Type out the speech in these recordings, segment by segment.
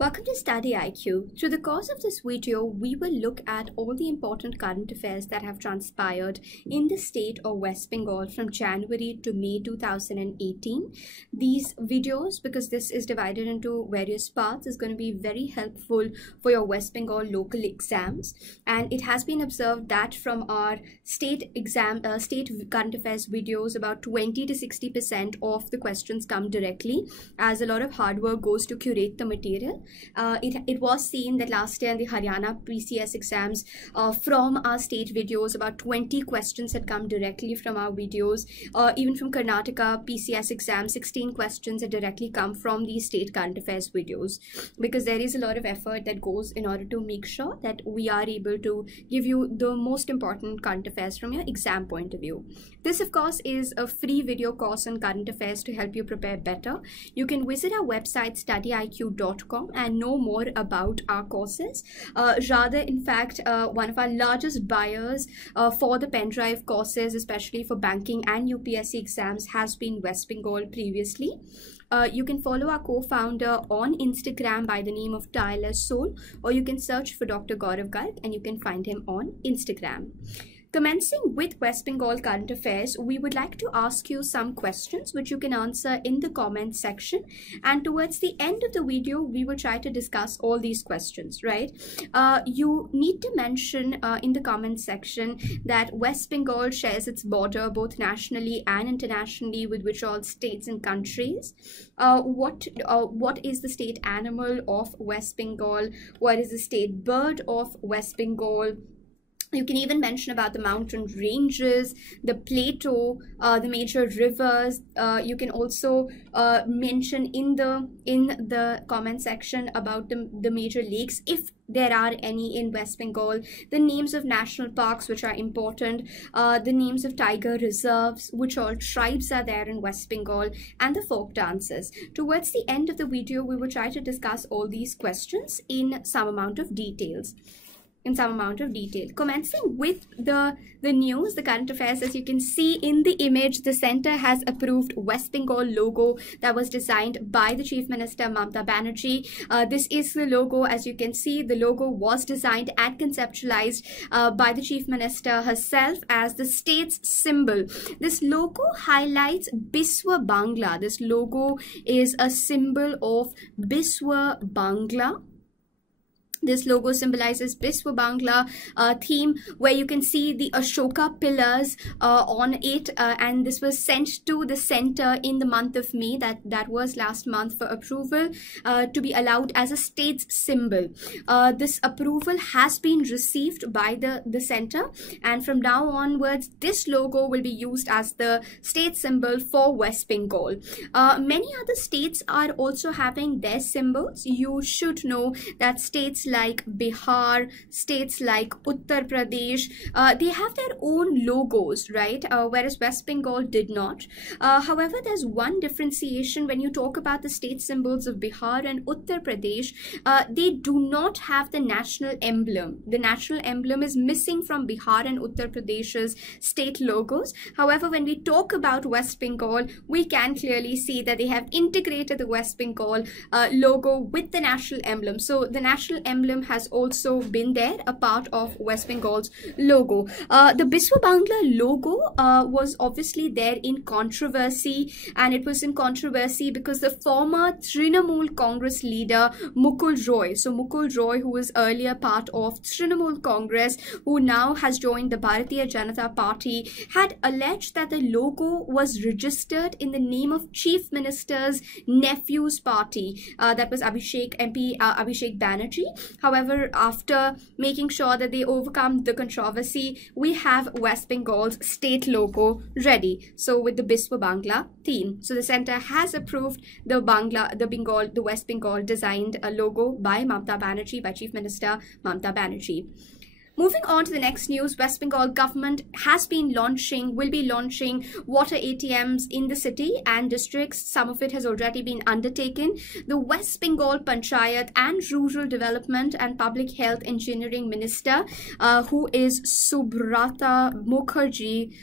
Welcome to StudyIQ. Through the course of this video, we will look at all the important current affairs that have transpired in the state of West Bengal from January to May 2018. These videos, because this is divided into various parts, is going to be very helpful for your West Bengal local exams. And it has been observed that from our state current affairs videos, about 20 to 60% of the questions come directly, as a lot of hard work goes to curate the material. It was seen that last year in the Haryana PCS exams, from our state videos, about 20 questions had come directly from our videos. Even from Karnataka PCS exams, 16 questions had directly come from these state current affairs videos, because there is a lot of effort that goes in order to make sure that we are able to give you the most important current affairs from your exam point of view. This, of course, is a free video course on current affairs to help you prepare better. You can visit our website studyiq.com and know more about our courses. In fact, one of our largest buyers for the pen drive courses, especially for banking and UPSC exams, has been West Bengal previously. You can follow our co-founder on Instagram by the name of Tireless Soul, or you can search for Dr. Gaurav Garg and you can find him on Instagram. Commencing with West Bengal current affairs, we would like to ask you some questions which you can answer in the comment section, and towards the end of the video we will try to discuss all these questions, right? You need to mention in the comment section that West Bengal shares its border both nationally and internationally with which all states and countries. What is the state animal of West Bengal? What is the state bird of West Bengal? You can even mention about the mountain ranges, the plateau, the major rivers. You can also mention in the comment section about the major lakes, if there are any in West Bengal, the names of national parks which are important, the names of tiger reserves, which all tribes are there in West Bengal, and the folk dances. Towards the end of the video, we will try to discuss all these questions in some amount of details. Commencing with the news, the current affairs, as you can see in the image, the center has approved West Bengal logo that was designed by the Chief Minister Mamata Banerjee. This is the logo. As you can see, the logo was designed and conceptualized by the Chief Minister herself as the state's symbol. This logo highlights Biswa Bangla. This logo is a symbol of Biswa Bangla. This logo symbolizes Biswa Bangla theme, where you can see the Ashoka pillars on it, and this was sent to the center in the month of May. That was last month for approval to be allowed as a state's symbol. This approval has been received by the center, and from now onwards this logo will be used as the state symbol for West Bengal. Many other states are also having their symbols. You should know that states like Bihar, states like Uttar Pradesh, they have their own logos, right? Whereas West Bengal did not. However, there's one differentiation when you talk about the state symbols of Bihar and Uttar Pradesh. They do not have the national emblem. The national emblem is missing from Bihar and Uttar Pradesh's state logos. However, when we talk about West Bengal, we can clearly see that they have integrated the West Bengal logo with the national emblem. So the national emblem has also been there, a part of West Bengal's logo. The Biswa Bangla logo was obviously there in controversy, and it was in controversy because the former Trinamool Congress leader Mukul Roy, so Mukul Roy, who was earlier part of Trinamool Congress, who now has joined the Bharatiya Janata Party, had alleged that the logo was registered in the name of Chief Minister's nephew's party, that was MP Abhishek Banerjee. However, after making sure that they overcome the controversy, we have West Bengal's state logo ready. So with the Biswa Bangla theme. So the center has approved the West Bengal designed logo by Mamata Banerjee, by Chief Minister Mamata Banerjee. Moving on to the next news, West Bengal government will be launching water ATMs in the city and districts. Some of it has already been undertaken. The West Bengal Panchayat and Rural Development and Public Health Engineering Minister, who is Subrata Mukherjee,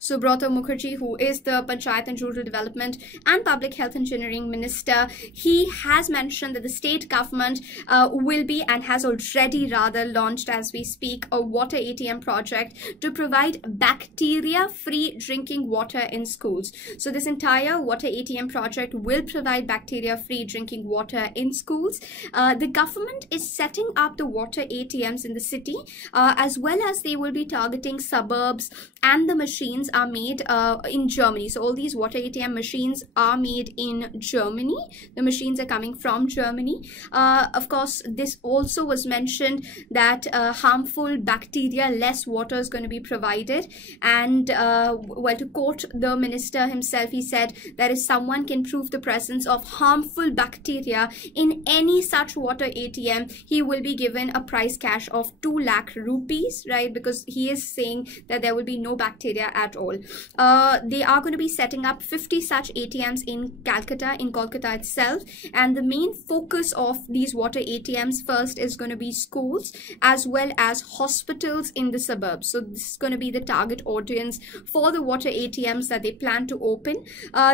Subrata Mukherjee, who is the Panchayat and Rural Development and Public Health Engineering Minister, he has mentioned that the state government will be, and has already rather launched as we speak, a water ATM project to provide bacteria-free drinking water in schools. So this entire water ATM project will provide bacteria-free drinking water in schools. The government is setting up the water ATMs in the city, as well as they will be targeting suburbs, and the machines are made in Germany. So all these water ATM machines are made in Germany. The machines are coming from Germany. Of course, this also was mentioned that harmful bacteria-less water is going to be provided. And well, to quote the minister himself, he said that if someone can prove the presence of harmful bacteria in any such water ATM, he will be given a prize cash of 2 lakh rupees, right? Because he is saying that there will be no bacteria at all. They are going to be setting up 50 such ATMs in Calcutta, in Kolkata itself, and the main focus of these water ATMs first is going to be schools as well as hospitals in the suburbs. So this is going to be the target audience for the water ATMs that they plan to open.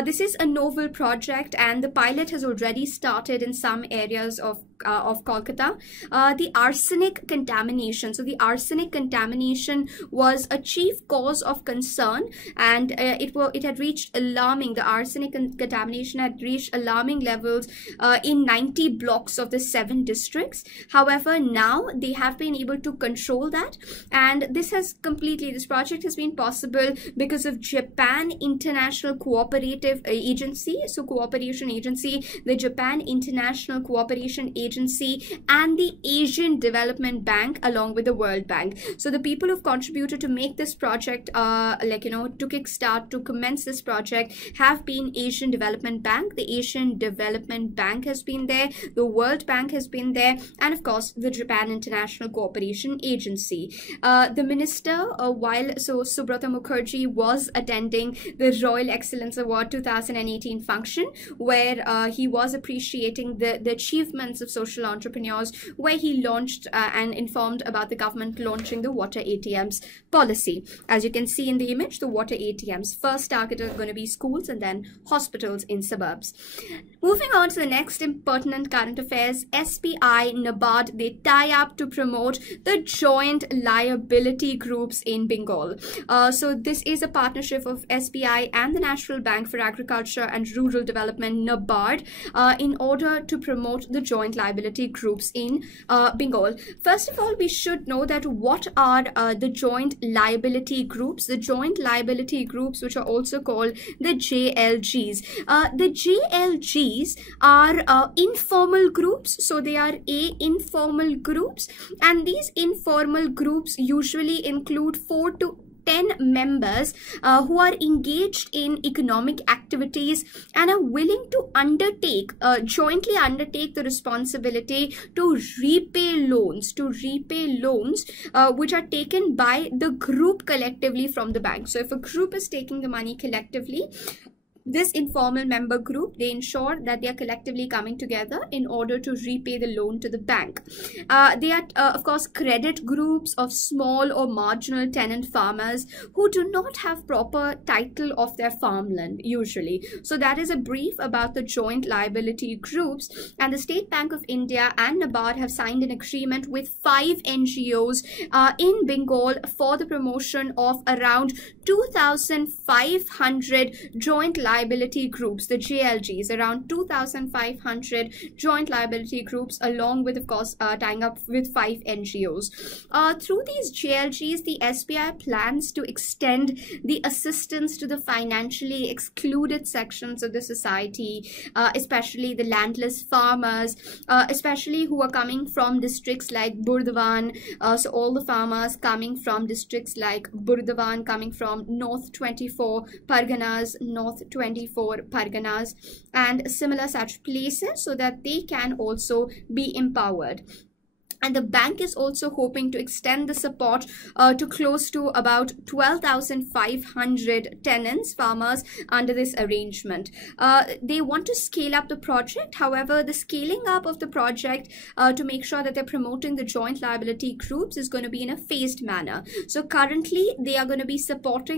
This is a novel project, and the pilot has already started in some areas of Kolkata. The arsenic contamination. So the arsenic contamination was a chief cause of concern, and it had reached alarming. The arsenic contamination had reached alarming levels in 90 blocks of the 7 districts. However, now they have been able to control that, and this project has been possible because of Japan International Cooperative Agency. So cooperation agency, the Japan International Cooperation Agency, and the Asian Development Bank, along with the World Bank. So the people who've contributed to make this project, to kickstart, to commence this project, have been Asian Development Bank. The Asian Development Bank has been there, the World Bank has been there, and of course the Japan International Cooperation Agency. The minister, Subrata Mukherjee was attending the Royal Excellence Award 2018 function, where he was appreciating the achievements of social entrepreneurs, where he launched and informed about the government launching the water ATMs policy. As you can see in the image, the water ATMs first target are going to be schools and then hospitals in suburbs. Moving on to the next pertinent current affairs, SBI, NABARD, they tie up to promote the joint liability groups in Bengal. So this is a partnership of SBI and the National Bank for Agriculture and Rural Development, NABARD, in order to promote the joint liability groups in Bengal. First of all, we should know that what are the joint liability groups. The joint liability groups, which are also called the JLGs. The JLGs are informal groups. So they are informal groups, and these informal groups usually include 4 to 10 members who are engaged in economic activities and are willing to jointly undertake the responsibility to repay loans, which are taken by the group collectively from the bank. So if a group is taking the money collectively, this informal member group, they ensure that they are collectively coming together in order to repay the loan to the bank. They are, of course, credit groups of small or marginal tenant farmers who do not have proper title of their farmland, usually. So that is a brief about the joint liability groups. And the State Bank of India and NABARD have signed an agreement with 5 NGOs in Bengal for the promotion of around 2,500 joint liability groups, the JLGs, around 2,500 joint liability groups, along with, of course, tying up with 5 NGOs. Through these JLGs, the SBI plans to extend the assistance to the financially excluded sections of the society, especially the landless farmers, especially who are coming from districts like Burdwan. So all the farmers coming from districts like Burdwan, coming from North 24 Parganas, and similar such places, so that they can also be empowered. And the bank is also hoping to extend the support to close to about 12,500 tenants, farmers, under this arrangement. They want to scale up the project. However, the scaling up of the project to make sure that they're promoting the joint liability groups is going to be in a phased manner. So currently, they are going to be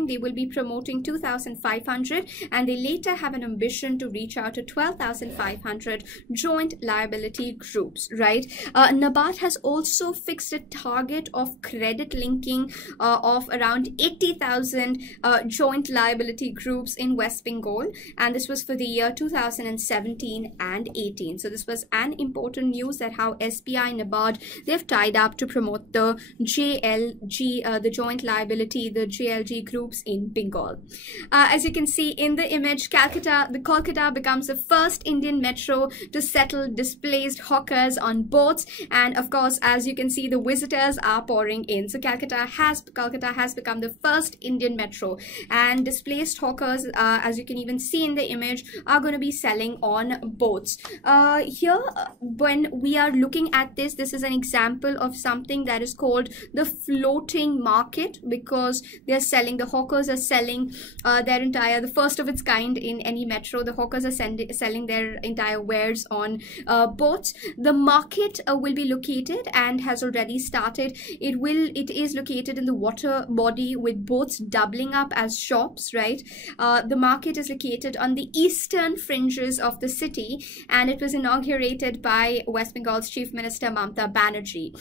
they will be promoting 2,500, and they later have an ambition to reach out to 12,500 joint liability groups, right? NABARD has also fixed a target of credit linking of around 80,000 joint liability groups in West Bengal, and this was for the year 2017 and 18. So this was an important news that how SBI and NABARD, they've tied up to promote the JLG, the joint liability, the JLG groups in Bengal. As you can see in the image, Kolkata becomes the first Indian metro to settle displaced hawkers on boats, and of course, as you can see, the visitors are pouring in. So Calcutta has become the first Indian metro, and displaced hawkers, as you can even see in the image, are going to be selling on boats. Here, when we are looking at this is an example of something that is called the floating market, because the hawkers are selling the first of its kind in any metro. The hawkers are selling their entire wares on boats. The market will be located and has already started. It is located in the water body, with boats doubling up as shops, right? The market is located on the eastern fringes of the city, and it was inaugurated by West Bengal's Chief Minister Mamta Banerjee.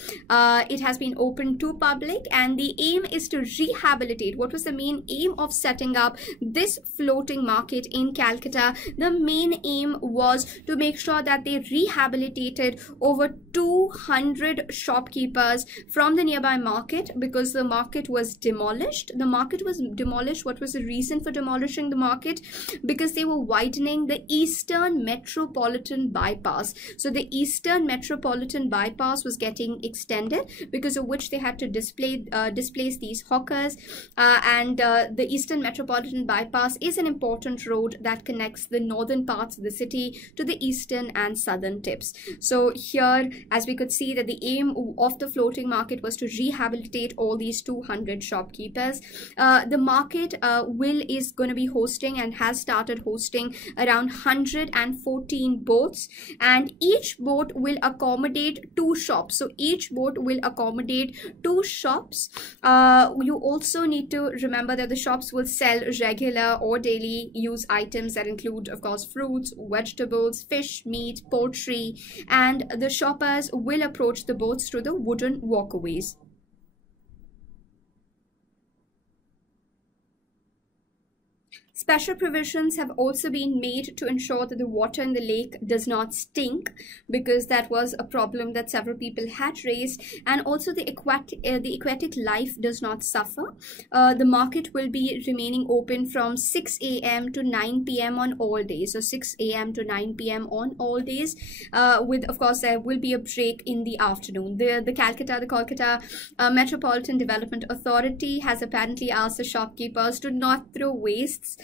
It has been opened to public, and the aim is to rehabilitate. What was the main aim of setting up this floating market in Calcutta? The main aim was to make sure that they rehabilitated over 200 shopkeepers from the nearby market, because the market was demolished. What was the reason for demolishing the market? Because they were widening the Eastern Metropolitan bypass. So the Eastern Metropolitan bypass was getting extended, because of which they had to displace these hawkers. And the Eastern Metropolitan bypass is an important road that connects the northern parts of the city to the eastern and southern tips. So here, as we could see, that the aim of the floating market was to rehabilitate all these 200 shopkeepers. The market is going to be hosting and has started hosting around 114 boats, and each boat will accommodate 2 shops. So each boat will accommodate 2 shops. You also need to remember that the shops will sell regular or daily use items that include, of course, fruits, vegetables, fish, meat, poultry, and the shoppers will approach the boats through the wooden walkways. Special provisions have also been made to ensure that the water in the lake does not stink, because that was a problem that several people had raised, and also the aquatic life does not suffer. The market will be remaining open from 6 a.m. to 9 p.m. on all days. So 6 a.m. to 9 p.m. on all days, with, of course, there will be a break in the afternoon. The Kolkata Metropolitan Development Authority has apparently asked the shopkeepers to not throw wastes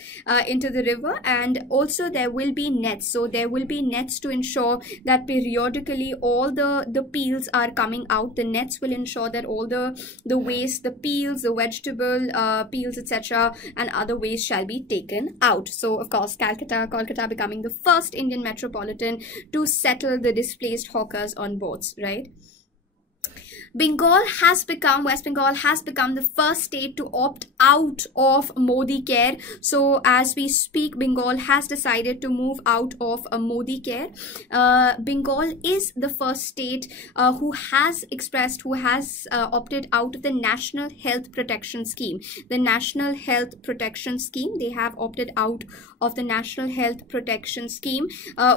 into the river, and also there will be nets. So there will be nets to ensure that periodically all the peels are coming out. The nets will ensure that all the waste, the peels, the vegetable peels, etc., and other waste shall be taken out. So of course, Kolkata becoming the first Indian metropolitan to settle the displaced hawkers on boats, right? West Bengal has become the first state to opt out of Modi care. So as we speak, Bengal has decided to move out of Modi care. Bengal is the first state who has opted out of the National Health Protection Scheme. The National Health Protection Scheme, they have opted out of the National Health Protection Scheme,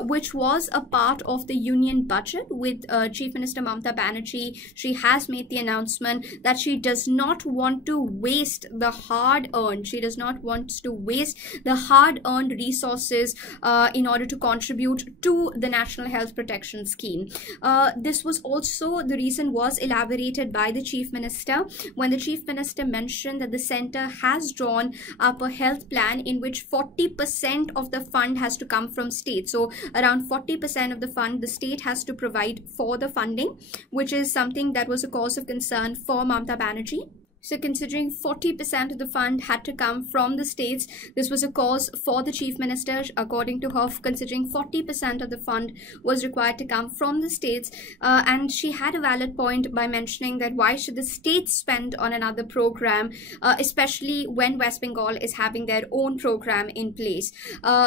which was a part of the union budget with Chief Minister Mamta Banerjee. She has made the announcement that she does not want to waste the hard-earned, resources in order to contribute to the National Health Protection Scheme. This was also, the reason was elaborated by the Chief Minister when the Chief Minister mentioned that the centre has drawn up a health plan in which 40% of the fund has to come from state. So around 40% of the fund the state has to provide for the funding, which is something that was a cause of concern for Mamata Banerjee. So considering 40% of the fund had to come from the states, this was a cause for the Chief Minister, according to her, considering 40% of the fund was required to come from the states. And she had a valid point by mentioning that why should the states spend on another program, especially when West Bengal is having their own program in place.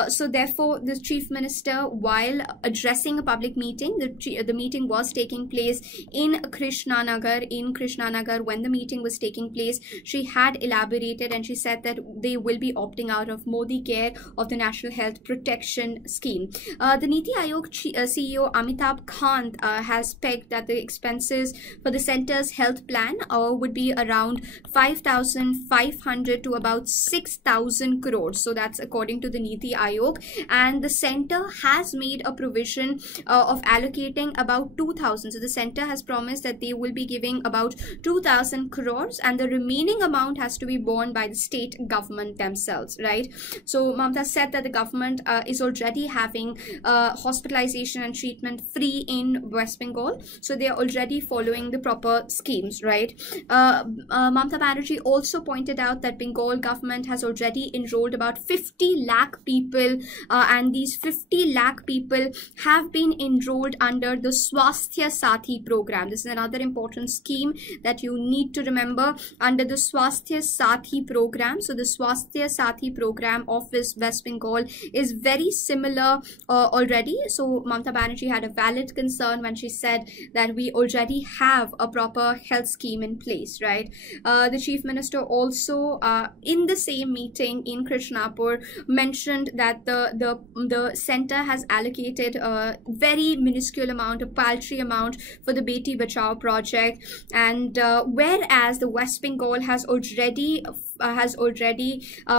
So therefore, the Chief Minister, while addressing a public meeting, the meeting was taking place in Krishnanagar, when the meeting was taking place, she had elaborated and she said that they will be opting out of Modi Care of the National Health Protection Scheme. The Niti Aayog CEO Amitabh Kant has pegged that the expenses for the centre's health plan would be around 5,500 to about 6,000 crores. So that's according to the Niti Aayog, and the centre has made a provision of allocating about 2,000. So the centre has promised that they will be giving about 2,000 crores, and the remaining amount has to be borne by the state government themselves, right? So Mamata said that the government is already having hospitalization and treatment free in West Bengal, so they are already following the proper schemes, right? Mamata Banerjee also pointed out that Bengal government has already enrolled about 50 lakh people, and these 50 lakh people have been enrolled under the Swasthya Sathi program. This is another important scheme that you need to remember, under the Swasthya Sathi program. So the Swasthya Sathi program of West Bengal is very similar already. So Mamata Banerjee had a valid concern when she said that we already have a proper health scheme in place, right? The Chief Minister also in the same meeting in Krishnapur mentioned that the centre has allocated a very minuscule amount, a paltry amount for the Beti Bachao project, and whereas the West Bengal has already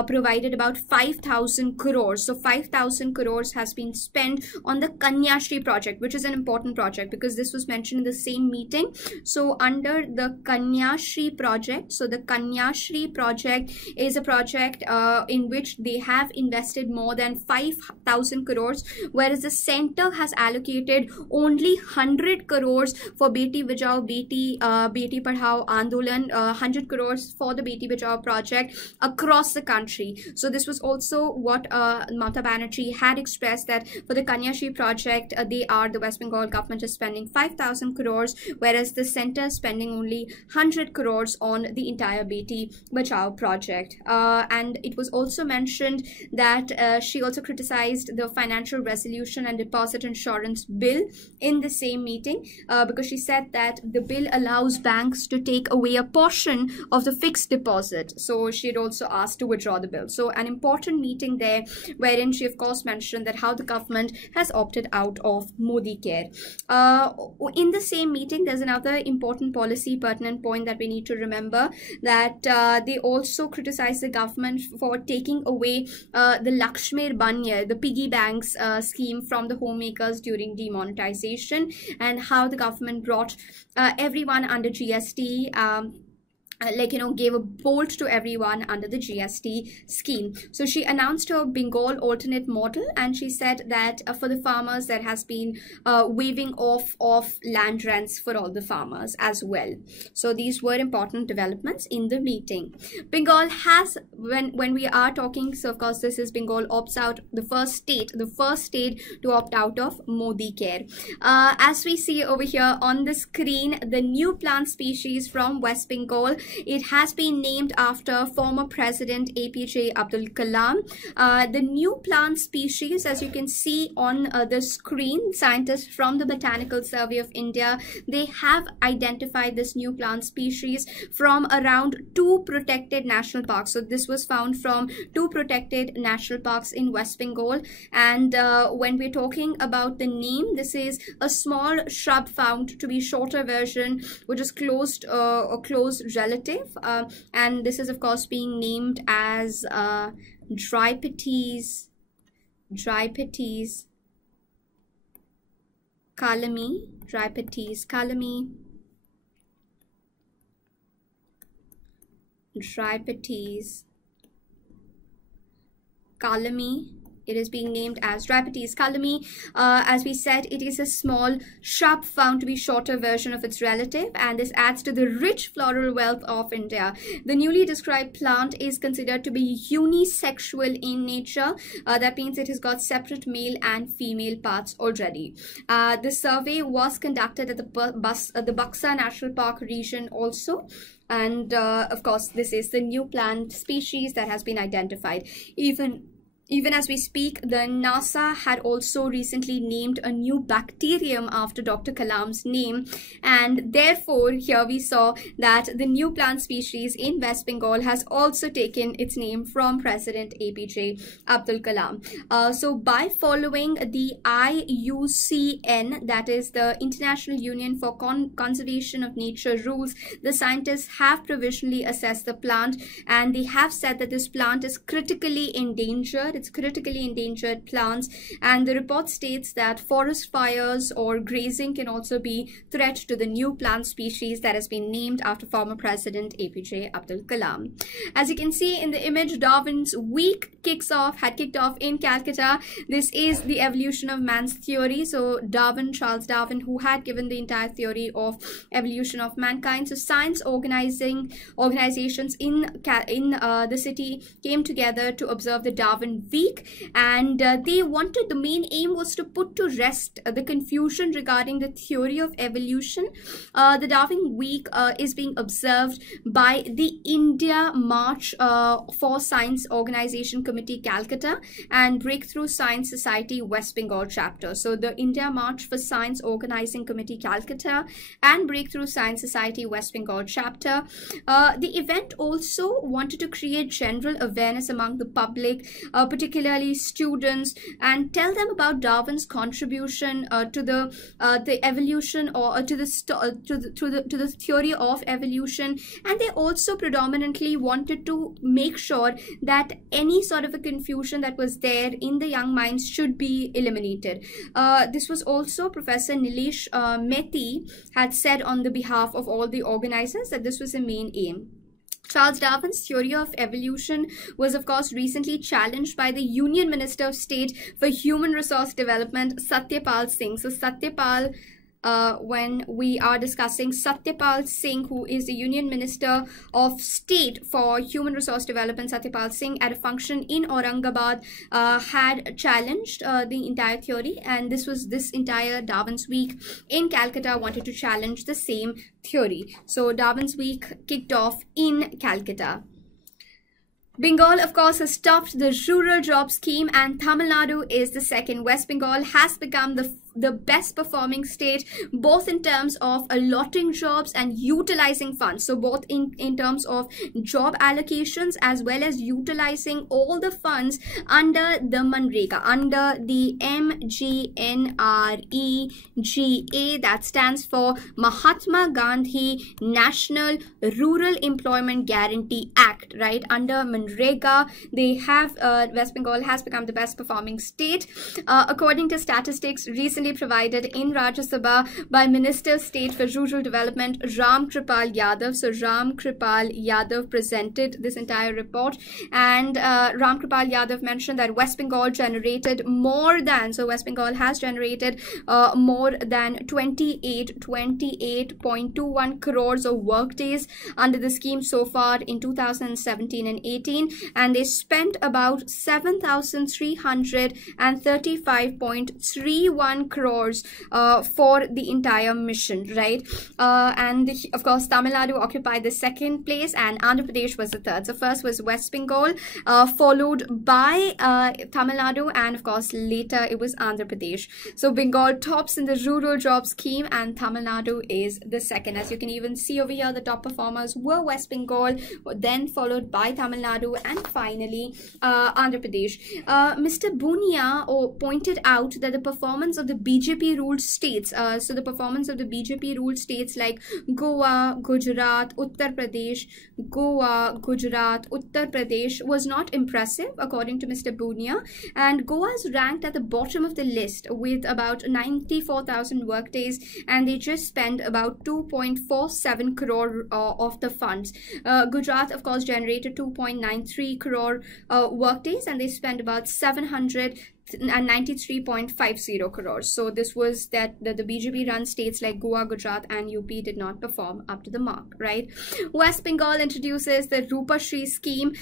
provided about 5,000 crores. So 5,000 crores has been spent on the Kanyashri project, which is an important project because this was mentioned in the same meeting. So under the Kanyashri project, so the Kanyashri project is a project in which they have invested more than 5,000 crores, whereas the centre has allocated only 100 crores for Beti Bachao, Beti Padhao Andolan, 100 crores for the Beti Bachao project across the country. So this was also what Mamata Banerjee had expressed, that for the Kanyashri project, the West Bengal government is spending 5,000 crores, whereas the centre is spending only 100 crores on the entire Beti Bachao project. And it was also mentioned that she also criticized the financial resolution and deposit insurance bill in the same meeting because she said that the bill allows banks to take away a portion of the fixed deposit. So she had also asked to withdraw the bill. So an important meeting there, wherein she of course mentioned that how the government has opted out of Modi Care. In the same meeting, there's another important policy pertinent point that we need to remember, that they also criticized the government for taking away the Lakshmir Banya, the piggy banks scheme from the homemakers during demonetization, and how the government brought everyone under GST, gave a bolt to everyone under the GST scheme. So she announced her Bengal alternate model, and she said that for the farmers there has been waiving off of land rents for all the farmers as well. So these were important developments in the meeting. Bengal has, when we are talking, so of course this is Bengal opts out, the first state to opt out of Modi Care. As we see over here on the screen, the new plant species from West Bengal It has been named after former President APJ Abdul Kalam. The new plant species, as you can see on the screen, scientists from the Botanical Survey of India, they have identified this new plant species from around 2 protected national parks. So this was found from 2 protected national parks in West Bengal. And when we're talking about the name, this is a small shrub found to be shorter version, which is a close relative. And this is of course being named as Drypetes kalami, Drypetes kalami. It is being named as Drypetes kalami. As we said, it is a small shrub found to be shorter version of its relative, and this adds to the rich floral wealth of India. The newly described plant is considered to be unisexual in nature. That means it has got separate male and female parts already. The survey was conducted at the Buxa National Park region also. And of course, this is the new plant species that has been identified. Even as we speak, the NASA had also recently named a new bacterium after Dr. Kalam's name, and therefore here we saw that the new plant species in West Bengal has also taken its name from President APJ Abdul Kalam. So by following the IUCN, that is the International Union for Conservation of Nature rules, the scientists have provisionally assessed the plant, and they have said that this plant is critically endangered. It's critically endangered plants, and the report states that forest fires or grazing can also be threat to the new plant species that has been named after former President APJ Abdul Kalam. As you can see in the image, Darwin's week had kicked off in Calcutta. This is the evolution of man's theory. So Charles Darwin, who had given the entire theory of evolution of mankind. So science organizations in the city came together to observe the Darwin week, and the main aim was to put to rest the confusion regarding the theory of evolution. The Darwin week is being observed by the India March for Science Organization Committee Calcutta and Breakthrough Science Society West Bengal chapter. So the India March for Science Organizing Committee Calcutta and Breakthrough Science Society West Bengal chapter. The event also wanted to create general awareness among the public, particularly students, and tell them about Darwin's contribution to the evolution, or to the theory of evolution. And they also predominantly wanted to make sure that any sort of a confusion that was there in the young minds should be eliminated. This was also Professor Nilesh Mehta had said on the behalf of all the organizers that this was the main aim. Charles Darwin's theory of evolution was, of course, recently challenged by the Union Minister of State for Human Resource Development, Satyapal Singh. So Satyapal, when we are discussing Satyapal Singh, who is the Union Minister of State for Human Resource Development, Satyapal Singh, at a function in Aurangabad, had challenged the entire theory, and this entire Darwin's week in Calcutta wanted to challenge the same theory. So Darwin's week kicked off in Calcutta. Bengal, of course, has topped the rural job scheme, and Tamil Nadu is the second. West Bengal has become the best performing state, both in terms of allotting jobs and utilizing funds. So both in terms of job allocations as well as utilizing all the funds under the Manrega, under the MGNREGA, that stands for Mahatma Gandhi National Rural Employment Guarantee Act, right? Under Manrega, they have West Bengal has become the best performing state, according to statistics recently provided in Rajya Sabha by Minister of State for Rural Development Ram Kripal Yadav. So Ram Kripal Yadav presented this entire report, and Ram Kripal Yadav mentioned that West Bengal generated more than, so West Bengal has generated more than 28.21 crores of work days under the scheme so far in 2017 and 18, and they spent about 7,335.31 crores crores for the entire mission, right? And of course, Tamil Nadu occupied the second place and Andhra Pradesh was the third. So first was West Bengal, followed by Tamil Nadu, and of course later it was Andhra Pradesh. So Bengal tops in the rural job scheme and Tamil Nadu is the second. As you can even see over here, the top performers were West Bengal, then followed by Tamil Nadu, and finally Andhra Pradesh. Mr. Bunia pointed out that the performance of the BJP ruled states, so the performance of the BJP ruled states like Goa, Gujarat, Uttar Pradesh, was not impressive according to Mr. Bunia, and Goa is ranked at the bottom of the list with about 94,000 workdays, and they just spend about 2.47 crore of the funds. Gujarat of course generated 2.93 crore workdays, and they spent about 793.50 crores. So this was that the BJP run states like Goa, Gujarat and UP did not perform up to the mark, right? West Bengal introduces the Rupa scheme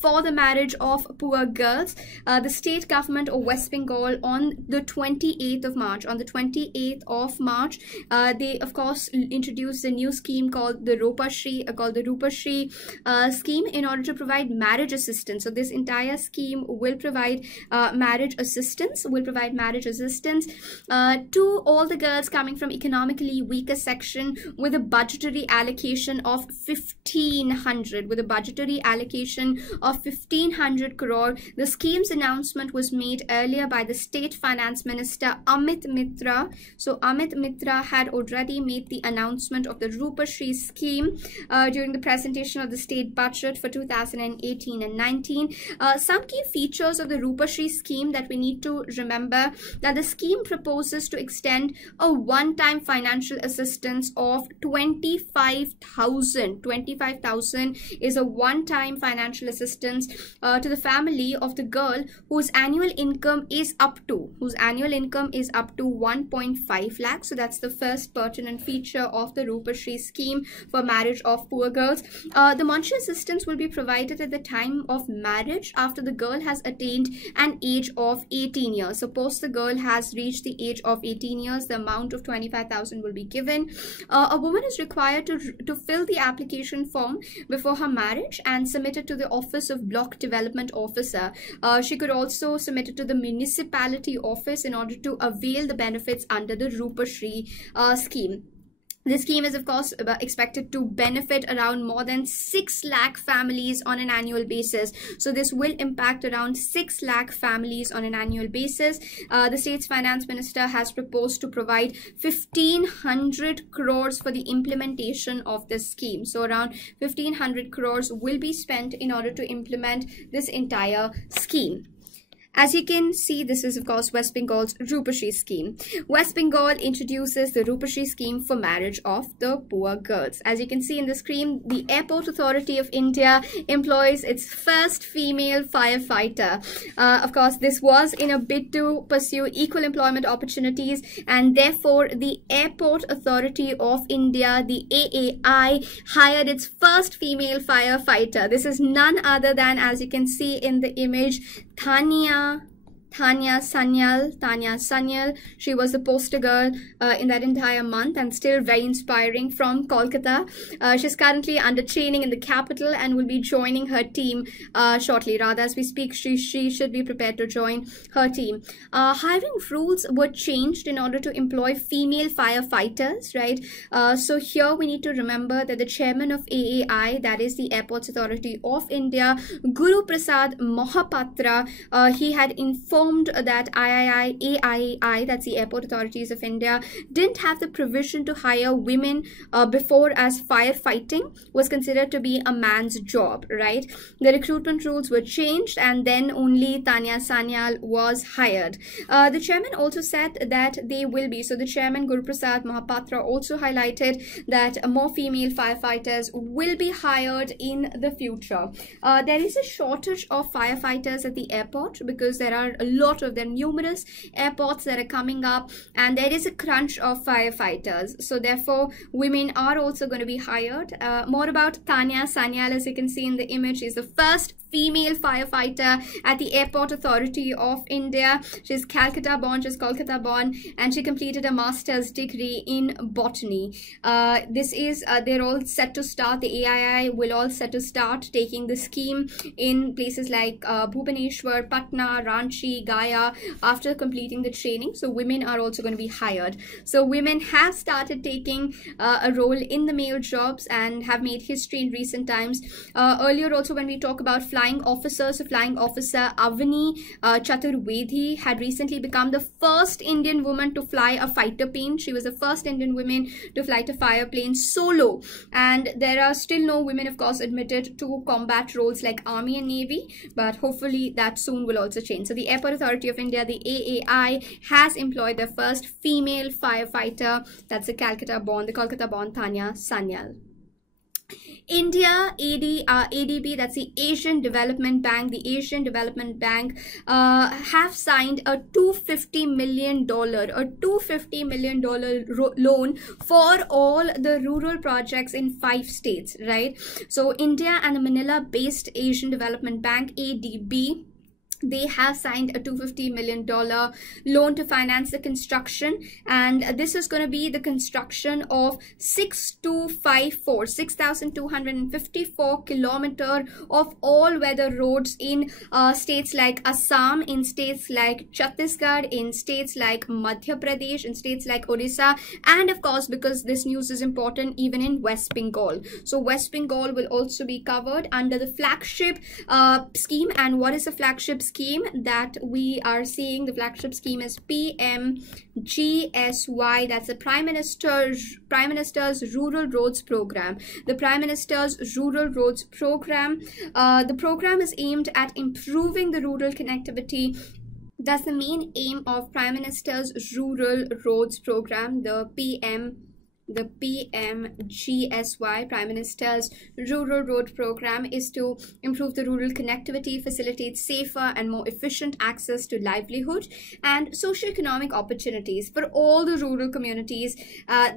for the marriage of poor girls. The state government of West Bengal on the 28th of March, they of course introduced a new scheme called the Rupa scheme in order to provide marriage assistance. So this entire scheme will provide marriage assistance to all the girls coming from economically weaker section with a budgetary allocation of 1500 crore. The scheme's announcement was made earlier by the State Finance Minister Amit Mitra. So Amit Mitra had already made the announcement of the Rupa scheme during the presentation of the state budget for 2018 and 19. Some key features of the Rupa scheme that we need to remember: that the scheme proposes to extend a one-time financial assistance of 25,000 is a one-time financial assistance to the family of the girl whose annual income is up to 1.5 lakhs. So that's the first pertinent feature of the Rupa scheme for marriage of poor girls. The monetary assistance will be provided at the time of marriage after the girl has attained an age of 18 years. Suppose the girl has reached the age of 18 years, the amount of 25,000 will be given. A woman is required to fill the application form before her marriage and submit it to the Office of Block Development Officer. She could also submit it to the municipality office in order to avail the benefits under the Rupa scheme. This scheme is of course expected to benefit around more than 6 lakh families on an annual basis. So this will impact around 6 lakh families on an annual basis. The state's finance minister has proposed to provide 1,500 crores for the implementation of this scheme. So around 1,500 crores will be spent in order to implement this entire scheme. As you can see, this is of course West Bengal's Rupa scheme. West Bengal introduces the Rupa scheme for marriage of the poor girls. As you can see in the screen, the Airport Authority of India employs its first female firefighter. Of course, this was in a bid to pursue equal employment opportunities, and therefore the Airport Authority of India, the AAI, hired its first female firefighter. This is none other than, as you can see in the image, Tanya Sanyal. She was the poster girl in that entire month and still very inspiring, from Kolkata. She's currently under training in the capital and will be joining her team shortly. Rather, as we speak, she should be prepared to join her team. Hiring rules were changed in order to employ female firefighters, right? So here we need to remember that the chairman of AAI, that is the Airports Authority of India, Guru Prasad Mohapatra, he had informed that AII, that's the Airport Authorities of India, didn't have the provision to hire women before, as firefighting was considered to be a man's job, right? The recruitment rules were changed and then only Tanya Sanyal was hired. The chairman also said that they will be, so the chairman Guru Prasad Mohapatra also highlighted that more female firefighters will be hired in the future. There is a shortage of firefighters at the airport because there are numerous airports that are coming up and there is a crunch of firefighters. So therefore, women are also going to be hired. More about Tanya Sanyal, as you can see in the image, is the first female firefighter at the Airport Authority of India. She's Calcutta born, she's Kolkata born, and she completed a master's degree in botany. They're all set to start, the AII will all set to start taking the scheme in places like Bhubaneswar, Patna, Ranchi, Gaya after completing the training. So women are also going to be hired. So women have started taking a role in the male jobs and have made history in recent times. Earlier also, when we talk about flying officers, Flying Officer Avani Chaturvedi had recently become the first Indian woman to fly a fighter plane. She was the first Indian woman to fly a fire plane solo, and there are still no women, of course, admitted to combat roles like Army and Navy, but hopefully that soon will also change. So the Airport Authority of India, the AAI, has employed their first female firefighter. That's the Kolkata born Tanya Sanyal. India, ADB, that's the Asian Development Bank. The Asian Development Bank have signed a $250 million loan for all the rural projects in 5 states, right? So India and the Manila-based Asian Development Bank, ADB, they have signed a $250 million loan to finance the construction, and this is going to be the construction of 6,254 kilometer of all-weather roads in states like Assam, in states like Chhattisgarh, in states like Madhya Pradesh, in states like Odisha, and of course, because this news is important, even in West Bengal. So West Bengal will also be covered under the flagship scheme. And what is the flagship scheme that we are seeing? The flagship scheme is PMGSY. That's the Prime Minister's Rural Roads Program. The Prime Minister's Rural Roads Program. The program is aimed at improving the rural connectivity. That's the main aim of Prime Minister's Rural Roads Program, the PMGSY, Prime Minister's Rural Road Program, is to improve the rural connectivity, facilitate safer and more efficient access to livelihood and socioeconomic opportunities for all the rural communities.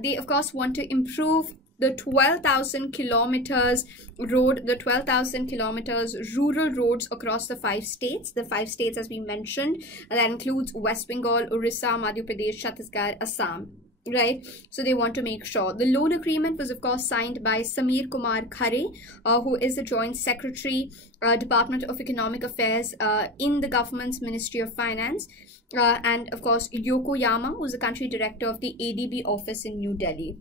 They, of course, want to improve the 12,000 kilometers road, the 12,000 kilometers rural roads across the 5 states. The 5 states, as we mentioned, that includes West Bengal, Orissa, Madhya Pradesh, Chhattisgarh, Assam. Right, so they want to make sure. The loan agreement was, of course, signed by Samir Kumar Khare, who is the Joint Secretary, Department of Economic Affairs in the government's Ministry of Finance, and of course Yokoyama, who is the country director of the ADB office in New Delhi.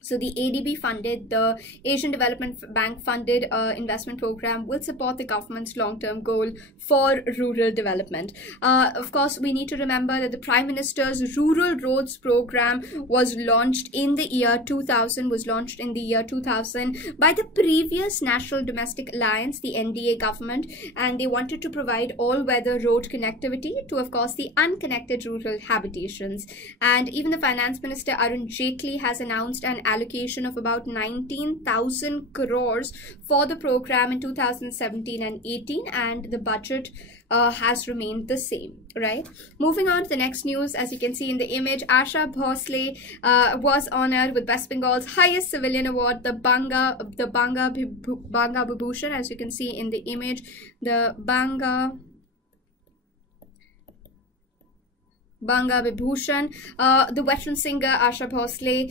So the ADB funded, the Asian Development Bank funded investment program will support the government's long-term goal for rural development. Of course, we need to remember that the Prime Minister's Rural Roads Program was launched in the year 2000, by the previous National Domestic Alliance, the NDA government, and they wanted to provide all-weather road connectivity to, of course, the unconnected rural habitations. And even the Finance Minister Arun Jaitley has announced an allocation of about 19,000 crores for the program in 2017 and 18, and the budget has remained the same, right? Moving on to the next news, as you can see in the image, Asha Bhosle was honored with West Bengal's highest civilian award, the Banga Vibhushan, as you can see in the image, the Banga Vibhushan. The veteran singer Asha Bhosle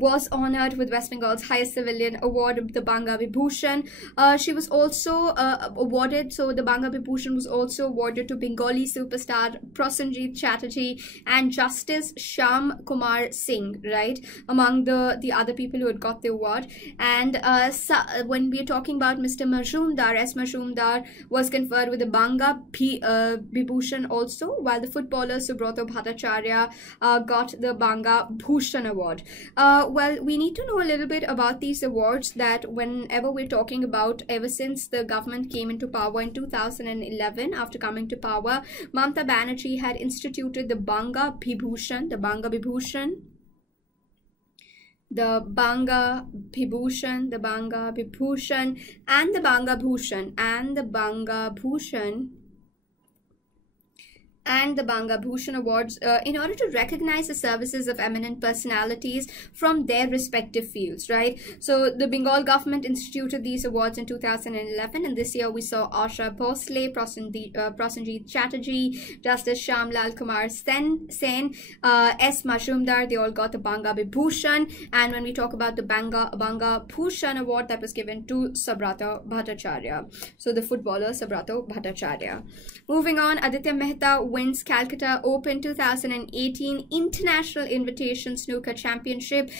was honored with West Bengal's highest civilian award, the Banga Vibhushan. She was also awarded, so the Banga Vibhushan was also awarded to Bengali superstar Prosenjit Chatterjee and Justice Sham Kumar Singh, right, among the other people who had got the award. And when we are talking about Mr. Majumdar, S. Majumdar was conferred with the Banga Vibhushan also, while the footballer Subrata Bhattacharya got the Banga Bhushan Award. Well, we need to know a little bit about these awards, that whenever we're talking about, ever since the government came into power in 2011, after coming to power, Mamata Banerjee had instituted the Banga Vibhushan, the Banga Vibhushan, the Banga Vibhushan, the Banga Vibhushan, and the Banga Bhushan, and the Banga Bhushan, and the Banga Bhushan Awards in order to recognize the services of eminent personalities from their respective fields, right? So the Bengal government instituted these awards in 2011, and this year we saw Asha Bhosle, Prasenjit Chatterjee, Justice Shamlal Kumar Sen, S. Majumdar, they all got the Banga Bhushan. And when we talk about the Banga Bhushan Award, that was given to Subrata Bhattacharya, so the footballer Subrata Bhattacharya. Moving on, Aditi Mehta wins Calcutta Open 2018 International Invitation Snooker Championship.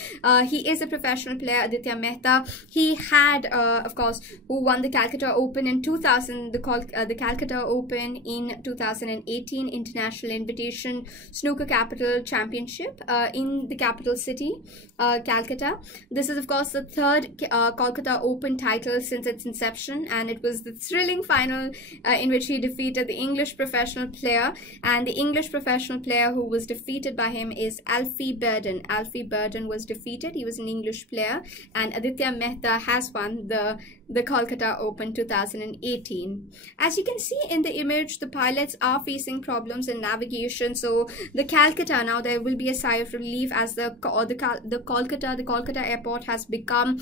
He is a professional player, Aditya Mehta. He had, of course, who won the Calcutta Open in 2000, the Calcutta Open in 2018 International Invitation Snooker Capital Championship in the capital city, Calcutta. This is, of course, the third Kolkata Open title since its inception, and it was the thrilling final in which he defeated the English professional player. And the English professional player who was defeated by him is Alfie Burden. Alfie Burden was defeated. He was an English player, and Aditya Mehta has won the Kolkata Open 2018. As you can see in the image, the pilots are facing problems in navigation. So the Calcutta, now there will be a sigh of relief as the Kolkata Airport has become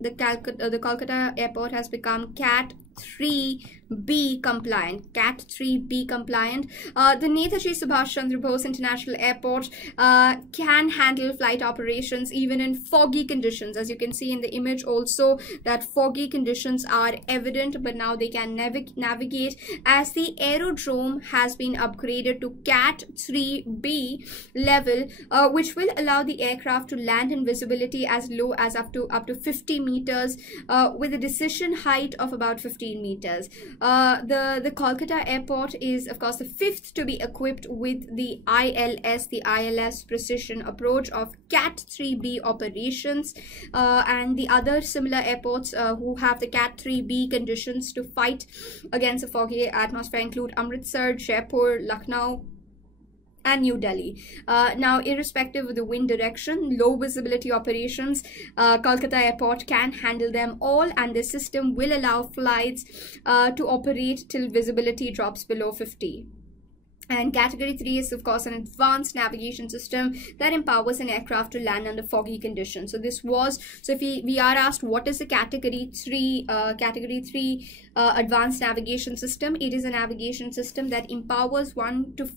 the Kolkata Airport has become Cat 3B compliant. Cat 3B compliant. The Netaji Subhash Chandra Bose International Airport can handle flight operations even in foggy conditions. As you can see in the image also, that foggy conditions are evident, but now they can navigate as the aerodrome has been upgraded to Cat 3B level, which will allow the aircraft to land in visibility as low as up to 50 meters with a decision height of about 15 meters. The Kolkata Airport is, of course, the fifth to be equipped with the ILS precision approach of Cat 3B operations, and the other similar airports who have the Cat 3B conditions to fight against a foggy atmosphere include Amritsar, Jaipur, Lucknow, and New Delhi. Now, irrespective of the wind direction, low visibility operations, Kolkata Airport can handle them all, and the system will allow flights to operate till visibility drops below 50. And Category 3 is, of course, an advanced navigation system that empowers an aircraft to land under foggy conditions. So this was, so if we are asked what is the Category 3 advanced navigation system, it is a navigation system that empowers one to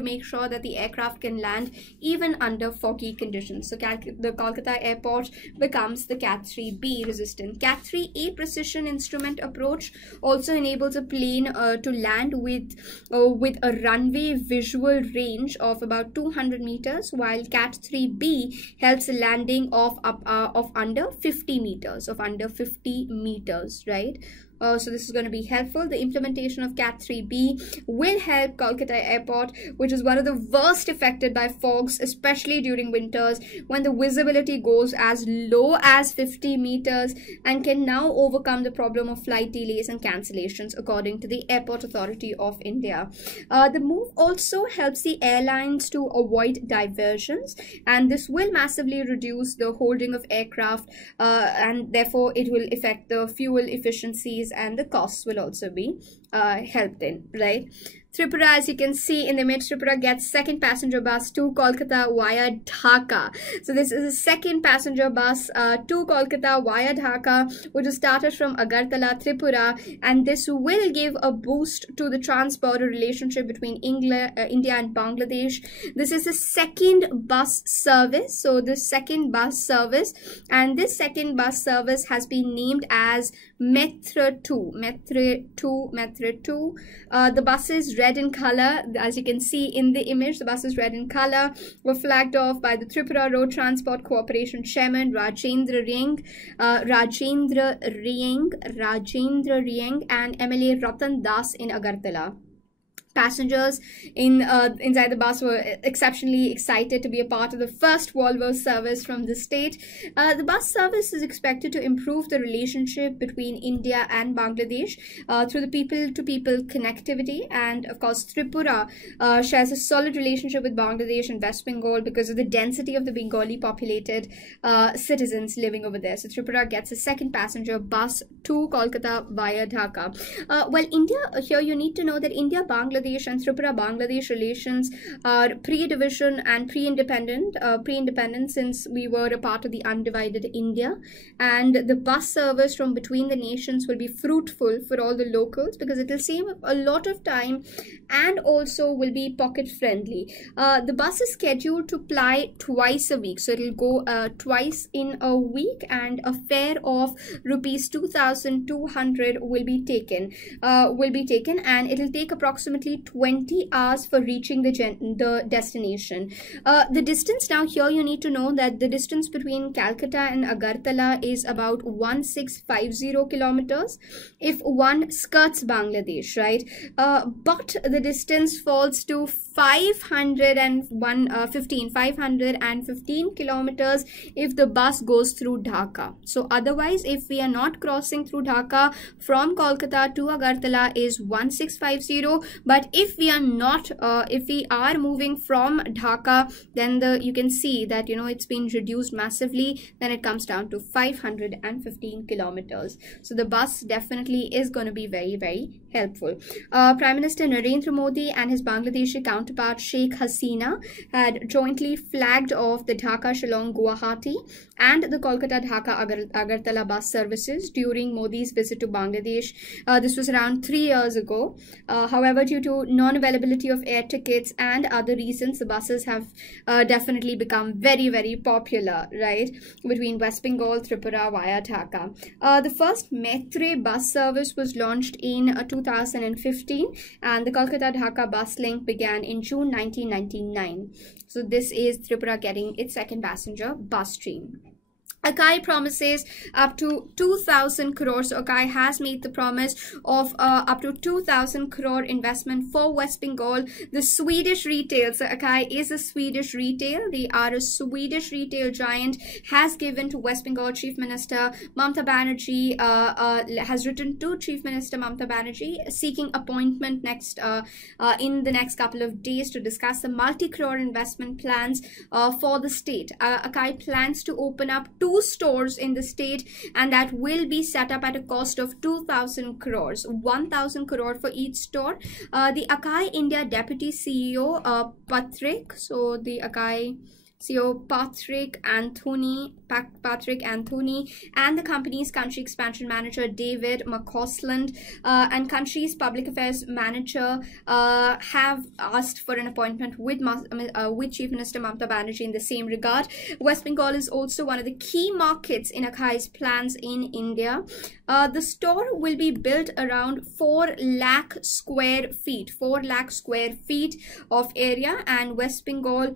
make sure that the aircraft can land even under foggy conditions. So the Kolkata Airport becomes the Cat 3B resistant. Cat 3A precision instrument approach also enables a plane to land with a runway visual range of about 200 meters, while Cat 3B helps a landing of under 50 meters, right? So this is going to be helpful. The implementation of Cat 3B will help Kolkata Airport, which is one of the worst affected by fogs, especially during winters when the visibility goes as low as 50 meters, and can now overcome the problem of flight delays and cancellations, according to the Airport Authority of India. The move also helps the airlines to avoid diversions, and this will massively reduce the holding of aircraft, and therefore it will affect the fuel efficiencies, and the costs will also be helped in, right? Tripura, as you can see in the image, Tripura gets second passenger bus to Kolkata via Dhaka. So this is a second passenger bus to Kolkata via Dhaka, which is started from Agartala, Tripura, and this will give a boost to the trans-border relationship between India and Bangladesh. This is the second bus service. So the second bus service, and this second bus service has been named as Mitra 2. The bus is red in color. As you can see in the image, the bus is red in color, were flagged off by the Tripura Road Transport Corporation Chairman Rajendra Rieng, and MLA Ratan Das in Agartala. Passengers inside the bus were exceptionally excited to be a part of the first Volvo service from the state. The bus service is expected to improve the relationship between India and Bangladesh through the people-to-people connectivity, and of course Tripura shares a solid relationship with Bangladesh and West Bengal because of the density of the Bengali populated citizens living over there. So Tripura gets a second passenger bus to Kolkata via Dhaka. Well, India, here you need to know that India, Bangladesh Bangladesh and Tripura-Bangladesh relations are pre-division and pre-independent since we were a part of the undivided India, and the bus service from between the nations will be fruitful for all the locals because it will save a lot of time and also will be pocket friendly. The bus is scheduled to ply twice a week, so it will go twice in a week, and a fare of rupees 2,200 will be taken, and it will take approximately 20 hours for reaching the destination. The distance, now here you need to know that the distance between Calcutta and Agartala is about 1650 kilometers if one skirts Bangladesh, right? But the distance falls to 515 kilometers if the bus goes through Dhaka. So otherwise, if we are not crossing through Dhaka, from Kolkata to Agartala is 1650, but if we are not if we are moving from Dhaka, then you can see that it's been reduced massively, then it comes down to 515 kilometers. So the bus definitely is going to be very, very helpful. Prime Minister Narendra Modi and his Bangladeshi counterpart Sheikh Hasina had jointly flagged off the Dhaka, Shillong, Guwahati and the Kolkata, Dhaka, Agartala bus services during Modi's visit to Bangladesh. This was around 3 years ago. However, due to non-availability of air tickets and other reasons, the buses have definitely become very, very popular, right, between West Bengal, Tripura via Dhaka. The first Mitra bus service was launched in 2015, and the Kolkata-Dhaka bus link began in June 1999. So this is Tripura getting its second passenger bus stream. Akai promises up to 2,000 crores. So Akai has made the promise of up to 2,000 crore investment for West Bengal. The Swedish retail, so Akai is a Swedish retail. They are a Swedish retail giant, has given to West Bengal Chief Minister Mamta Banerjee, has written to Chief Minister Mamta Banerjee seeking appointment in the next couple of days to discuss the multi-crore investment plans for the state. Akai plans to open up 2 stores in the state, and that will be set up at a cost of 2,000 crores, 1,000 crore for each store. The Akai India Deputy CEO Patrick, so the Akai CEO Patrick Anthony, and the company's country expansion manager David McCausland and country's public affairs manager have asked for an appointment with Chief Minister Mamta Banerjee in the same regard. West Bengal is also one of the key markets in Akai's plans in India. The store will be built around 4 lakh square feet of area, and West Bengal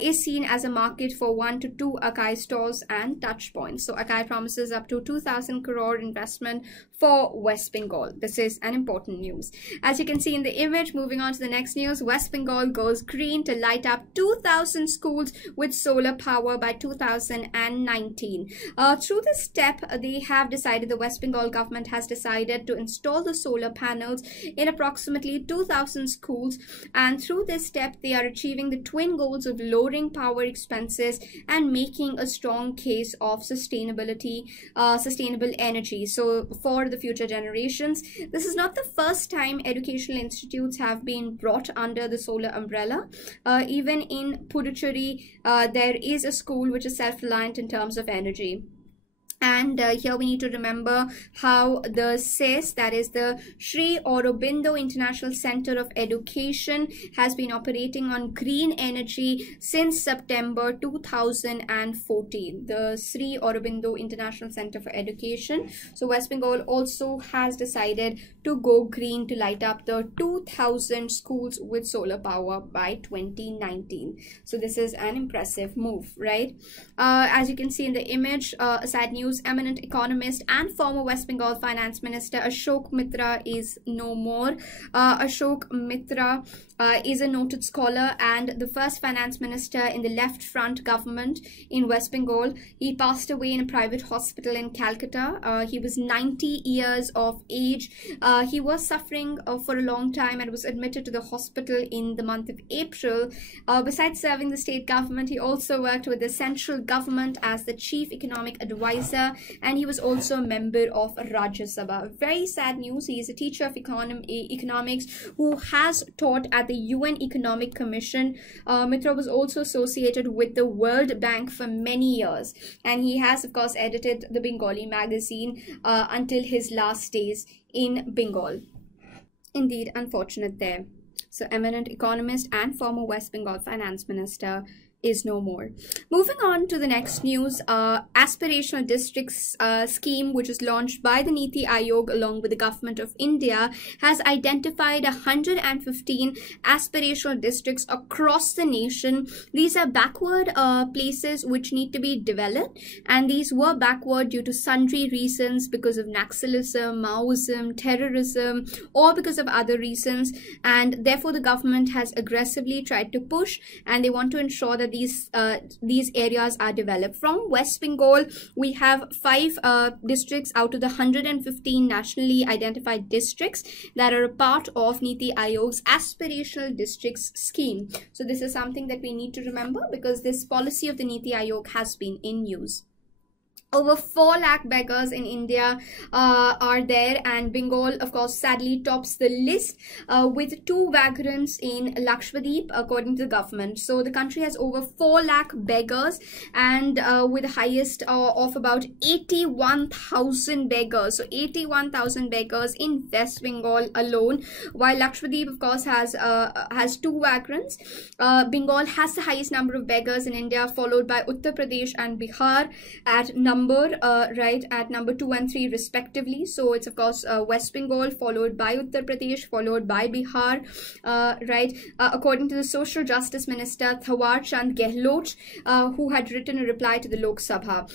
is seen as a market for 1 to 2 Akai stores and touch points. So Akai promises up to 2,000 crore investment for West Bengal. This is an important news. As you can see in the image, moving on to the next news, West Bengal goes green to light up 2,000 schools with solar power by 2019. Through this step, they have decided, the West Bengal government has decided to install the solar panels in approximately 2,000 schools, and through this step, they are achieving the twin goals of lowering power expenses and making a strong case of sustainable energy. So for the future generations, this is not the first time educational institutes have been brought under the solar umbrella. Even in Puducherry, there is a school which is self-reliant in terms of energy. And here we need to remember how the SIS, that is the Sri Aurobindo International Center of Education, has been operating on green energy since September 2014. The Sri Aurobindo International Center for Education. So West Bengal also has decided to go green to light up the 2,000 schools with solar power by 2019. So this is an impressive move, right? As you can see in the image, aside news, eminent economist and former West Bengal Finance Minister Ashok Mitra is no more. Ashok Mitra is a noted scholar and the first finance minister in the left front government in West Bengal. He passed away in a private hospital in Calcutta. He was 90 years of age. He was suffering for a long time and was admitted to the hospital in the month of April. Besides serving the state government, he also worked with the central government as the chief economic advisor Mehta, and he was also a member of Rajya Sabha. Very sad news. He is a teacher of economics who has taught at the UN Economic Commission. Mitra was also associated with the World Bank for many years, and he has of course edited the Bengali magazine until his last days in Bengal. Indeed, unfortunate there. So eminent economist and former West Bengal finance minister is no more. Moving on to the next news, aspirational districts scheme, which is launched by the NITI Aayog along with the government of India, has identified 115 aspirational districts across the nation. These are backward places which need to be developed, and these were backward due to sundry reasons, because of Naxalism, Maoism, terrorism, or because of other reasons, and therefore the government has aggressively tried to push, and they want to ensure that these areas are developed. From West Bengal, we have 5 districts out of the 115 nationally identified districts that are a part of NITI Aayog's aspirational districts scheme. So this is something that we need to remember, because this policy of the NITI Aayog has been in use. Over 4 lakh beggars in India are there, and Bengal, of course, sadly tops the list with 2 vagrants in Lakshadweep, according to the government. So the country has over 4 lakh beggars, and with the highest of about 81,000 beggars. So 81,000 beggars in West Bengal alone, while Lakshadweep, of course, has 2 vagrants. Bengal has the highest number of beggars in India, followed by Uttar Pradesh and Bihar at number 2 and 3 respectively. So it's of course West Bengal, followed by Uttar Pradesh, followed by Bihar, according to the Social Justice Minister Thawar Chand Gehlot, who had written a reply to the Lok Sabha.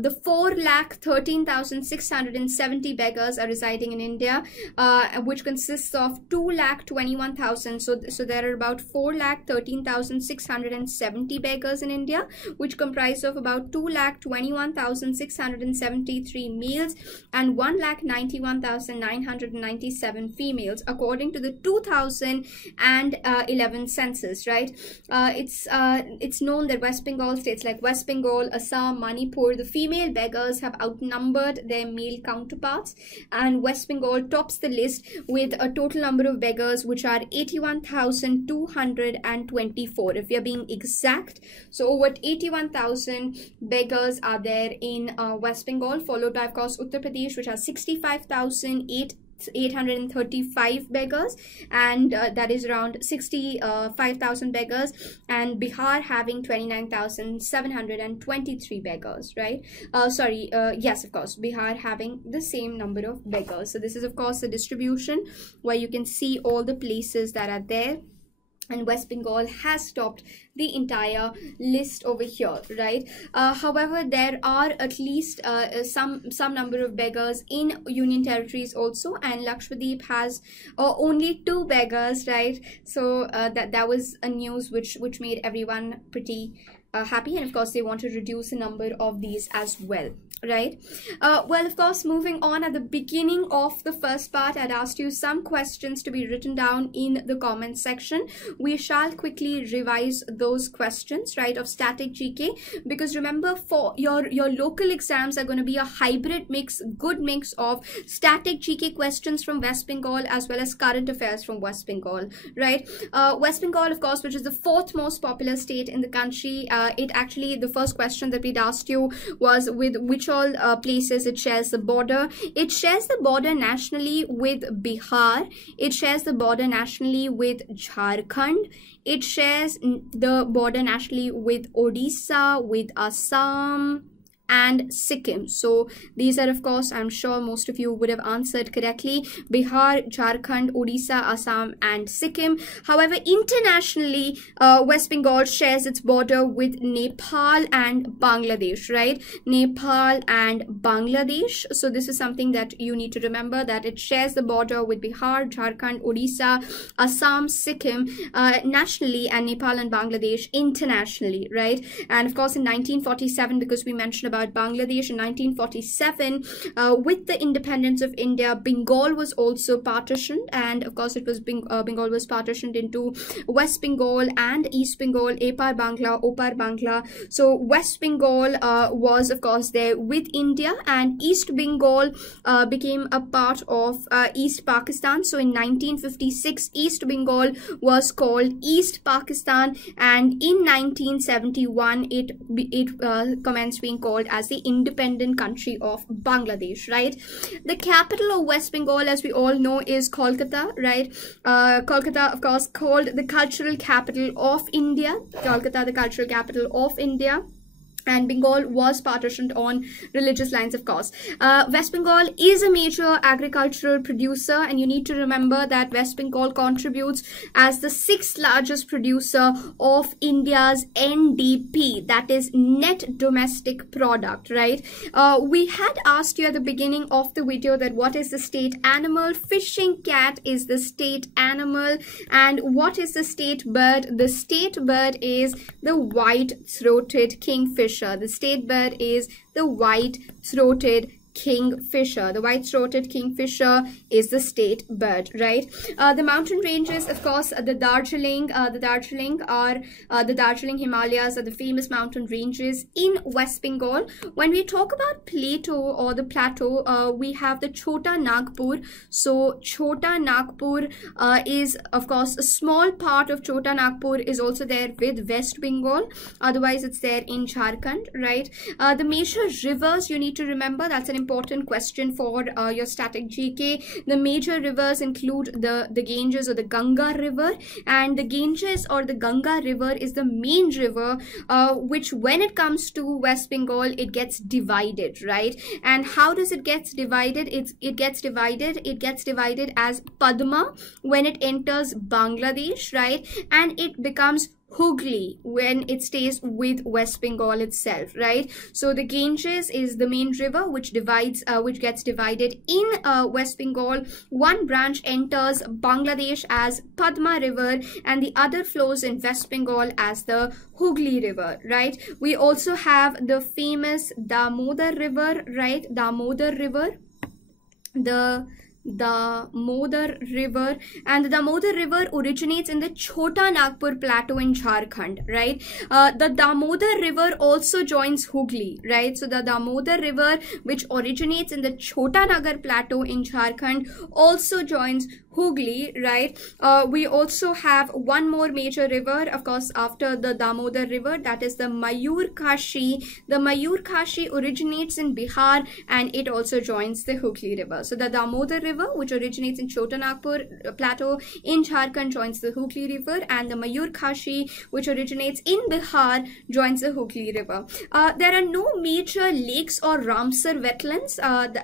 The 4,13,670 beggars are residing in India, which consists of 2,21,000. So there are about 4,13,670 beggars in India, which comprise of about 2,21,673 males and 1,91,997 females, according to the 2011 census. Right? It's known that West Bengal, states like West Bengal, Assam, Manipur, the female beggars have outnumbered their male counterparts, and West Bengal tops the list with a total number of beggars which are 81,224, if we are being exact. So over 81,000 beggars are there in West Bengal, followed by of course Uttar Pradesh, which has 65,835 beggars, and that is around 65,000 beggars, and Bihar having 29,723 beggars, right? Yes, of course, Bihar having the same number of beggars. So this is of course the distribution where you can see all the places that are there, and West Bengal has topped the entire list over here, right? However, there are at least some number of beggars in union territories also, and Lakshadweep has only 2 beggars, right? So that was a news which made everyone pretty happy, and of course they want to reduce the number of these as well. Right? Well, of course, moving on, at the beginning of the first part, I'd asked you some questions to be written down in the comment section. We shall quickly revise those questions, right, of static GK, because remember, for your local exams are going to be a hybrid mix, good mix of static GK questions from West Bengal as well as current affairs from West Bengal, right? West Bengal, of course, which is the 4th most populous state in the country, it actually, the first question that we'd asked you was with which all places it shares the border. It shares the border nationally with Bihar. It shares the border nationally with Jharkhand. It shares the border nationally with Odisha, with Assam, and Sikkim. So these are, of course, I'm sure most of you would have answered correctly: Bihar, Jharkhand, Odisha, Assam, and Sikkim. However, internationally, West Bengal shares its border with Nepal and Bangladesh, right? Nepal and Bangladesh. So this is something that you need to remember, that it shares the border with Bihar, Jharkhand, Odisha, Assam, Sikkim nationally, and Nepal and Bangladesh internationally, right? And of course, in 1947, because we mentioned about about Bangladesh in 1947. With the independence of India, Bengal was also partitioned, and of course it was Bengal was partitioned into West Bengal and East Bengal, Epar Bangla, Opar Bangla. So West Bengal was of course there with India, and East Bengal became a part of East Pakistan. So in 1956, East Bengal was called East Pakistan, and in 1971 it commenced being called as the independent country of Bangladesh, right? The capital of West Bengal, as we all know, is Kolkata, right? Kolkata, of course, called the cultural capital of India. Kolkata, the cultural capital of India. And Bengal was partitioned on religious lines, of course. West Bengal is a major agricultural producer, and you need to remember that West Bengal contributes as the 6th largest producer of India's NDP, that is net domestic product, right? We had asked you at the beginning of the video that what is the state animal? Fishing cat is the state animal. And what is the state bird? The state bird is the white-throated kingfisher. The state bird is the white-throated kingfisher. The white-throated kingfisher is the state bird, right? The mountain ranges, of course, the Darjeeling Himalayas are the famous mountain ranges in West Bengal. When we talk about plateau or the plateau, we have the Chota Nagpur. So Chota Nagpur is, of course, a small part of Chota Nagpur is also there with West Bengal. Otherwise, it's there in Jharkhand, right? The major rivers, you need to remember, that's an important question for your static GK. The major rivers include the Ganges or the Ganga River, and the Ganges or the Ganga River is the main river which, when it comes to West Bengal, it gets divided, right? And how does it get divided? It gets divided as Padma when it enters Bangladesh, right? And it becomes Hooghly when it stays with West Bengal itself, right? So the Ganges is the main river which gets divided in West Bengal. One branch enters Bangladesh as Padma River, and the other flows in West Bengal as the Hooghly River, right? We also have the famous Damodar River, right? Damodar River, the Damodar River, and the Damodar River originates in the Chota Nagpur plateau in Jharkhand, right? The Damodar River also joins Hooghly, right? So the Damodar River, which originates in the Chota Nagar plateau in Jharkhand, also joins Hooghly, right? We also have one more major river, of course, after the Damodar River, that is the Mayur-Kashi. The Mayur-Kashi originates in Bihar, and it also joins the Hooghly River. So the Damodar River, which originates in Chota Nagpur plateau in Jharkhand, joins the Hooghly River, and the Mayur-Kashi, which originates in Bihar, joins the Hooghly River. There are no major lakes or Ramsar wetlands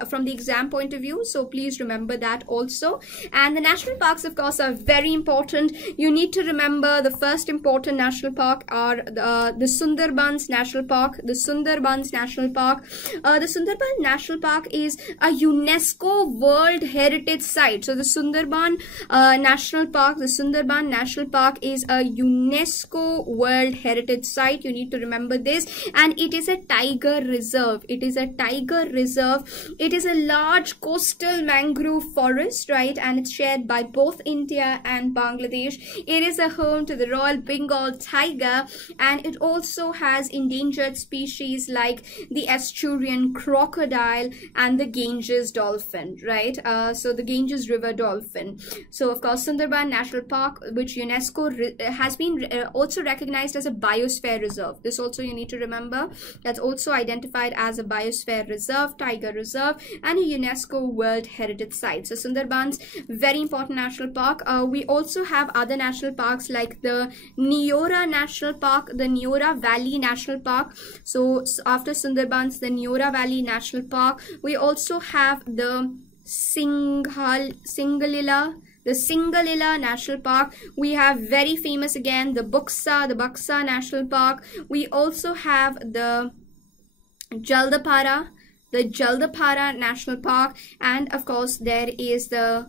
from the exam point of view, so please remember that also. And the national parks, of course, are very important. You need to remember the first important national park are the Sundarbans National Park. The Sundarbans National Park. The Sundarban National Park is a UNESCO World Heritage Site. So the Sundarban National Park, the Sundarban National Park is a UNESCO World Heritage Site. You need to remember this. And it is a tiger reserve. It is a tiger reserve. It is a large coastal mangrove forest, right? And it's shared by both India and Bangladesh. It is a home to the Royal Bengal tiger, and it also has endangered species like the Asturian crocodile and the Ganges dolphin, right? So the Ganges River dolphin. So of course, Sundarban National Park, which UNESCO has been also recognized as a biosphere reserve. This also you need to remember. That's also identified as a biosphere reserve, tiger reserve, and a UNESCO World Heritage Site. So Sundarbans, very important national park. We also have other national parks like the Neora National Park, the Neora Valley National Park. So after Sundarbans, the Neora Valley National Park. We also have the Singalila National Park. We have very famous again the Buxa National Park. We also have the Jaldapara National Park, and of course there is the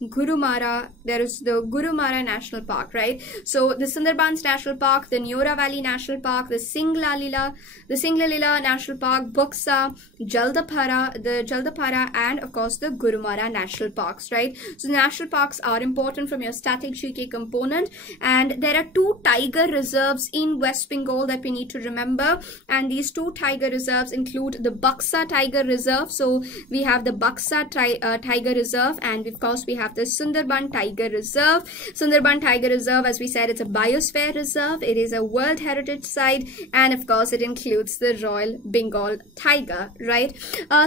there is the Gurumara National Park, right? So the Sundarbans National Park, the Neora Valley National Park, the Singlalila National Park, Buxa, Jaldapara, and of course the Gurumara National Parks, right? So the national parks are important from your static GK component, and there are 2 tiger reserves in West Bengal that we need to remember, and these 2 tiger reserves include the Buxa Tiger Reserve. So we have the Buxa Tiger Reserve, and of course we have the Sundarban Tiger Reserve. Sundarban Tiger Reserve, as we said, it's a biosphere reserve. It is a World Heritage Site, and of course it includes the Royal Bengal tiger, right?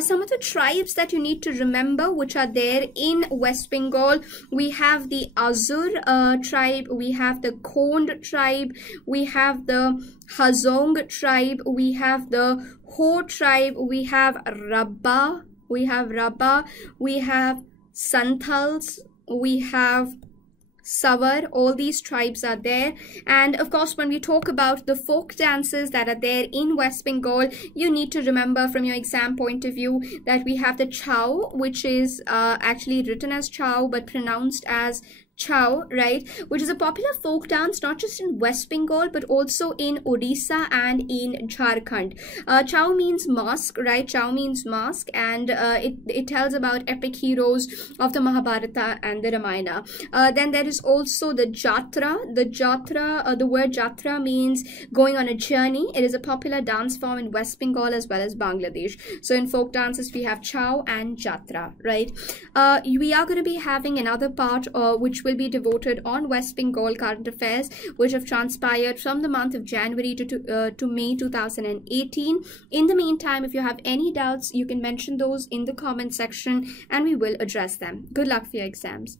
Some of the tribes that you need to remember which are there in West Bengal, we have the Azur tribe, we have the Khond tribe, we have the Hazong tribe, we have the Ho tribe, we have Rabba, we have Santals, we have Savar. All these tribes are there. And of course, when we talk about the folk dances that are there in West Bengal, you need to remember from your exam point of view that we have the Chau, which is actually written as Chau but pronounced as Chau, right, which is a popular folk dance not just in West Bengal but also in Odisha and in Jharkhand. Chau means mask, right? Chau means mask, and it tells about epic heroes of the Mahabharata and the Ramayana. Then there is also the Jatra. The word Jatra means going on a journey. It is a popular dance form in West Bengal as well as Bangladesh. So in folk dances we have Chau and Jatra, right? We are going to be having another part which will be devoted on West Bengal current affairs which have transpired from the month of January to May 2018. In the meantime, if you have any doubts, you can mention those in the comment section and we will address them. Good luck for your exams.